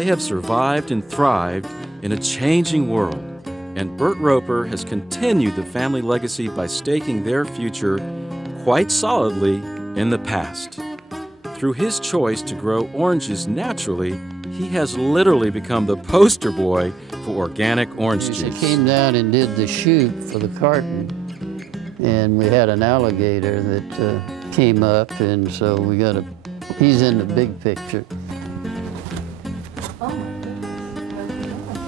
they have survived and thrived in a changing world, and Bert Roper has continued the family legacy by staking their future quite solidly in the past. Through his choice to grow oranges naturally, he has literally become the poster boy for organic orange juice. He came down and did the shoot for the carton, and we had an alligator that came up, and so we got a, he's in the big picture.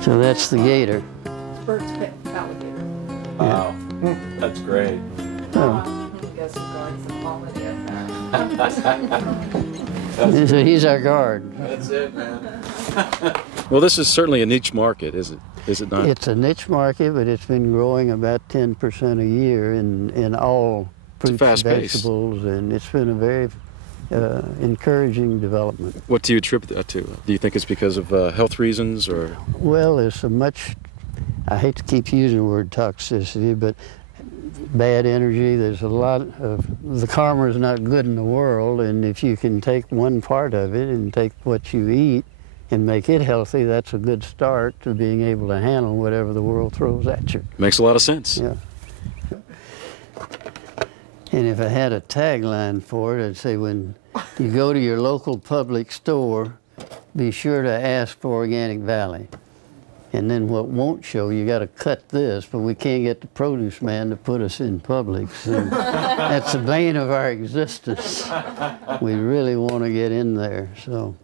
So that's the gator. Bert's pet alligator. Wow, that's great. Oh. You guys are going some holiday. So he's our guard. That's it, man. Well, this is certainly a niche market, is it not? It's a niche market, but it's been growing about 10% a year in all fruits and vegetables, and it's been a very encouraging development. What do you attribute that to? Do you think it's because of health reasons, or? Well, there's so much, I hate to keep using the word toxicity, but bad energy. There's a lot of, the karma is not good in the world, and if you can take one part of it and take what you eat and make it healthy, that's a good start to being able to handle whatever the world throws at you. Makes a lot of sense. Yeah. And if I had a tagline for it, I'd say, when you go to your local public store, be sure to ask for Organic Valley. And then what won't show, you got to cut this, but we can't get the produce man to put us in Publix. So that's the bane of our existence. We really want to get in there, so.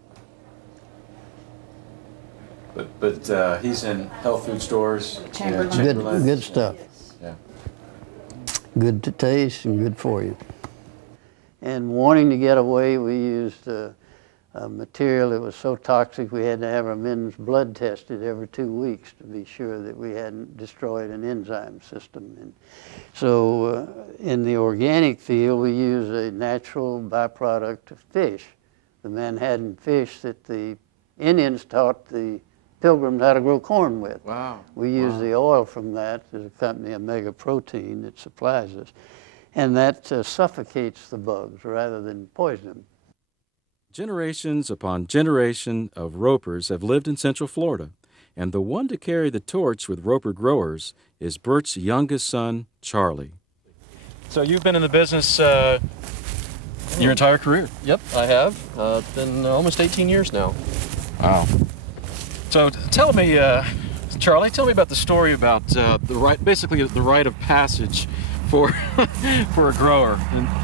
But he's in health food stores. Good stuff. Yeah. Good to taste and good for you. And wanting to get away, we used a material that was so toxic we had to have our men's blood tested every 2 weeks to be sure that we hadn't destroyed an enzyme system. And so in the organic field, we use a natural byproduct of fish, the Manhattan fish that the Indians taught the Pilgrims how to grow corn with. Wow. We use the oil from that. There's a company, Omega Protein, that supplies us. And that suffocates the bugs rather than poison them. Generations upon generation of Ropers have lived in Central Florida, and the one to carry the torch with Roper growers is Bert's youngest son, Charlie. So you've been in the business your entire career? Yep, I have. Been almost 18 years now. Wow. So tell me, Charlie, tell me about the story about basically the rite of passage for for a grower,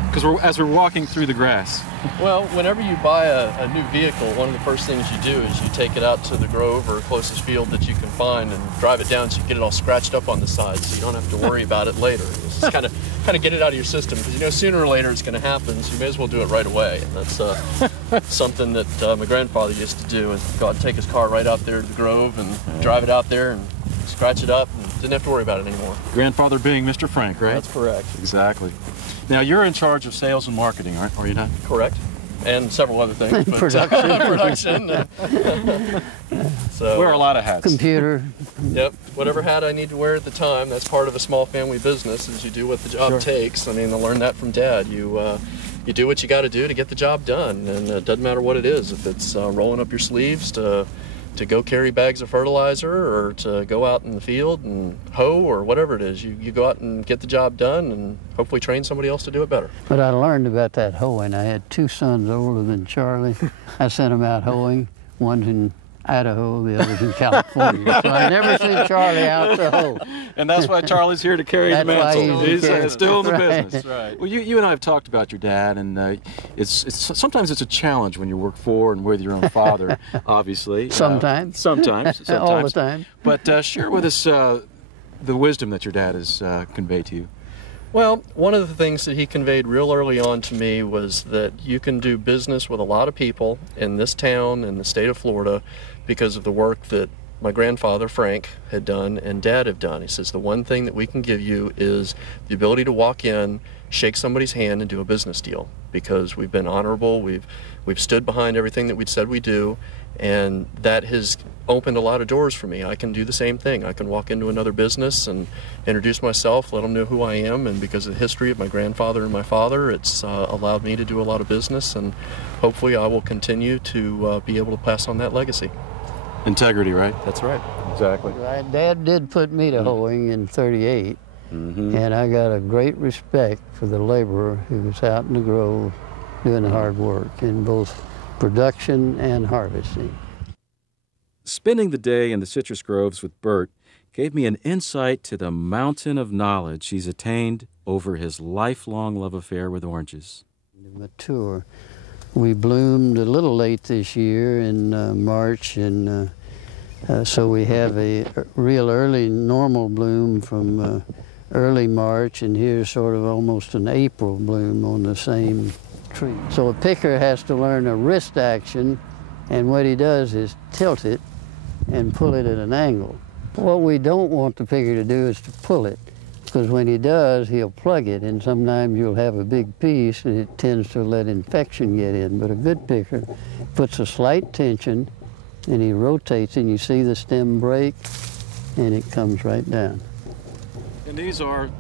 because as we're walking through the grass. Well, whenever you buy a new vehicle, one of the first things you do is you take it out to the grove or closest field that you can find and drive it down so you get it all scratched up on the sides, so you don't have to worry about it later. Just kind of get it out of your system, because you know sooner or later it's going to happen, so you may as well do it right away. And that's something that my grandfather used to do, is go out and take his car right out there to the grove and drive it out there and scratch it up, and didn't have to worry about it anymore. Grandfather being Mr. Frank, right? That's correct. Exactly. Now, you're in charge of sales and marketing, are you not? Correct. And several other things. But, production. So, wear a lot of hats. Computer. Yep. Whatever hat I need to wear at the time, that's part of a small family business, is you do what the job takes. I mean, I learned that from Dad. You do what you got to do to get the job done, and it doesn't matter what it is. If it's rolling up your sleeves to go carry bags of fertilizer, or to go out in the field and hoe, or whatever it is, you go out and get the job done and hopefully train somebody else to do it better. But I learned about that hoeing. I had 2 sons older than Charlie. I sent them out hoeing. One's in Idaho, the other's in California. So I never seen Charlie out to hoe. And that's why Charlie's here to carry the mantle. He's still in the right. business. Right. Well, you and I have talked about your dad, and sometimes it's a challenge when you work for and with your own father, obviously. Sometimes. Sometimes. All the time. But share with us the wisdom that your dad has conveyed to you. Well, one of the things that he conveyed real early on to me was that you can do business with a lot of people in this town and the state of Florida because of the work that my grandfather, Frank, had done and Dad have done. He says the one thing that we can give you is the ability to walk in, shake somebody's hand, and do a business deal, because we've been honorable, we've stood behind everything that we'd said we do, and that has opened a lot of doors for me. I can do the same thing. I can walk into another business and introduce myself, let them know who I am, and because of the history of my grandfather and my father, it's allowed me to do a lot of business, and hopefully I will continue to be able to pass on that legacy. Integrity, right? That's right. Exactly. My dad did put me to hoeing in '38, and I got a great respect for the laborer who was out in the grove doing the hard work in both production and harvesting. Spending the day in the citrus groves with Bert gave me an insight to the mountain of knowledge he's attained over his lifelong love affair with oranges. Mature. We bloomed a little late this year in March, and so we have a real early normal bloom from early March, and here's sort of almost an April bloom on the same tree. So a picker has to learn a wrist action, and what he does is tilt it and pull it at an angle. What we don't want the picker to do is to pull it, because when he does, he'll plug it, and sometimes you'll have a big piece, and it tends to let infection get in. But a good picker puts a slight tension, and he rotates, and you see the stem break, and it comes right down. And these are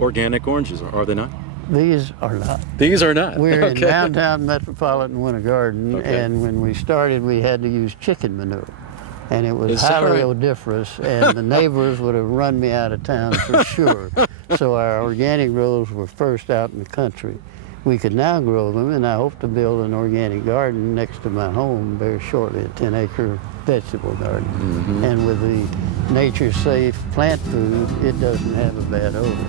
organic oranges, are they not? These are not. These are not. We're in downtown Metropolitan Winter Garden, and when we started, we had to use chicken manure. And it was highly odoriferous, and the neighbors would have run me out of town for sure. So our organic rows were first out in the country. We could now grow them, and I hope to build an organic garden next to my home very shortly, a 10-acre vegetable garden. And with the nature-safe plant food, it doesn't have a bad odor.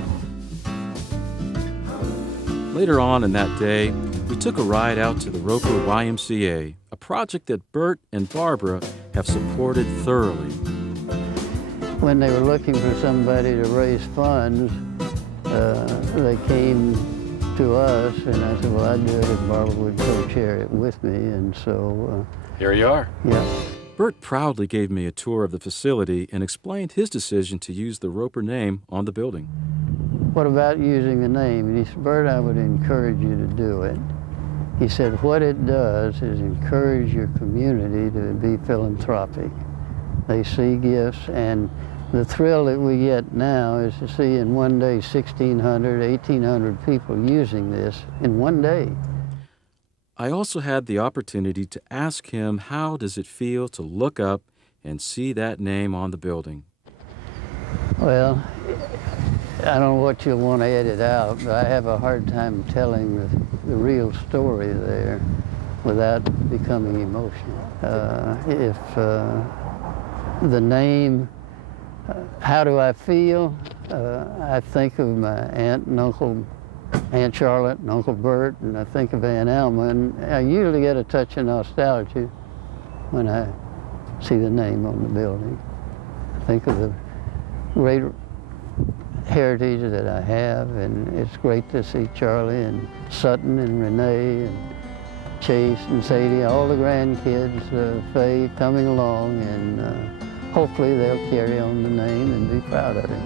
Later on in that day, we took a ride out to the Roper YMCA, a project that Bert and Barbara have supported thoroughly. When they were looking for somebody to raise funds, they came to us, and I said, well, I'd do it if Barbara would co-chair it with me, and so... Here you are. Yeah. Bert proudly gave me a tour of the facility and explained his decision to use the Roper name on the building. What about using the name? And he said, Bert, I would encourage you to do it. He said, what it does is encourage your community to be philanthropic. They see gifts, and the thrill that we get now is to see in one day 1,600, 1,800 people using this in one day. I also had the opportunity to ask him how does it feel to look up and see that name on the building. Well, I don't know what you'll want to edit out, but I have a hard time telling the real story there without becoming emotional. If the name, how do I feel? I think of my aunt and uncle, Aunt Charlotte and Uncle Bert, and I think of Aunt Alma, and I usually get a touch of nostalgia when I see the name on the building. I think of the great heritage that I have, and it's great to see Charlie and Sutton and Renee and Chase and Sadie, all the grandkids, Faye, coming along, and hopefully they'll carry on the name and be proud of it.